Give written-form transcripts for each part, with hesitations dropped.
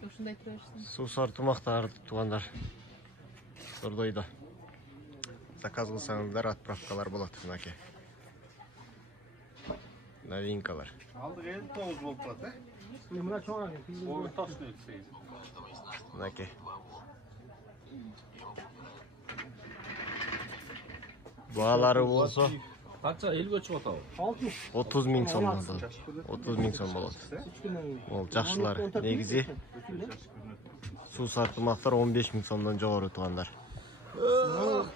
Ушундай тура берсин. Суу сортумактар туугандар. Сордойдо. Заказ кылсаңыздар отправкалар болот мынакей. Новинкалар. Aldık 59 volt da. Мына чоң ак. O taşını yükseğiz. Мынакей. Баалары болсо Kaça 50 çık otağı? 60. 30 000 сом болот. 30 000 сом болот. Ол жакшылар. Негизи суу сортумактар 15 000 сомдон жогору туугандар.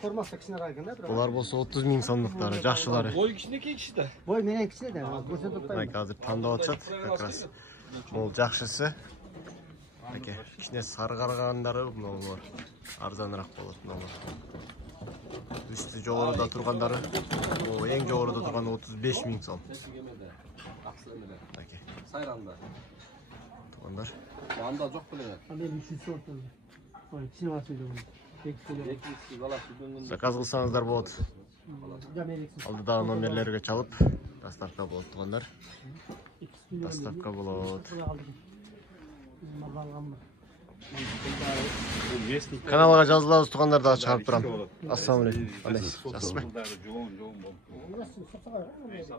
Формасы кичине кайгын да, бирок. Булар болсо 30 000 сомдуктары, жакшылары. Boy kişideki ikisi de. Бой менен кичине да, көрсөтүп атпайм. Мынакей азыр тандап атышат, как раз. Бул жакшысы. Мынакей кичине сары карагандары могу арзаныраак болот, могу. Үстү жогоруда тургандары, могу эң жогоруда турганы 35 000 сом. Мынакей. Sayranda. Туугандар. Anda çok bile. Анда 300 сот. Ой, кичине басып жүрөм. Eksiksiz alaşı döndüğünde. Заказ кылсаңыздар болот. Да, менексиз. Алдыдагы номерлерге чалып, доставка болот туугандар. Доставка болот. Каналга жазылабыз туугандар, дагы чыгарып турам. Ассаламу алейкум. Жасызбы?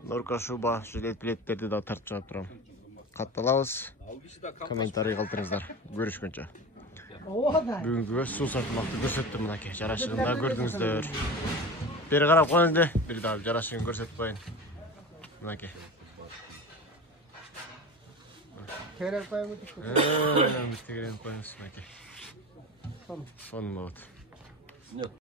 Норка шуба, жилет билеттерди да тартып чыгарып турам. Катталабыз. Комментарий калтырыңыздар. Көрүшкөнчө. Бүгүнкү суу сортумакты көрсөттүм мынакей. Жарашыгын да көрдүңүздөр. Бери карап коюңуздар. Бир дагы жарашыгын көрсөтүп коюн. Мынакей. Тегереп коюңуз. Тегереп коюңуз мынакей. Сон болот.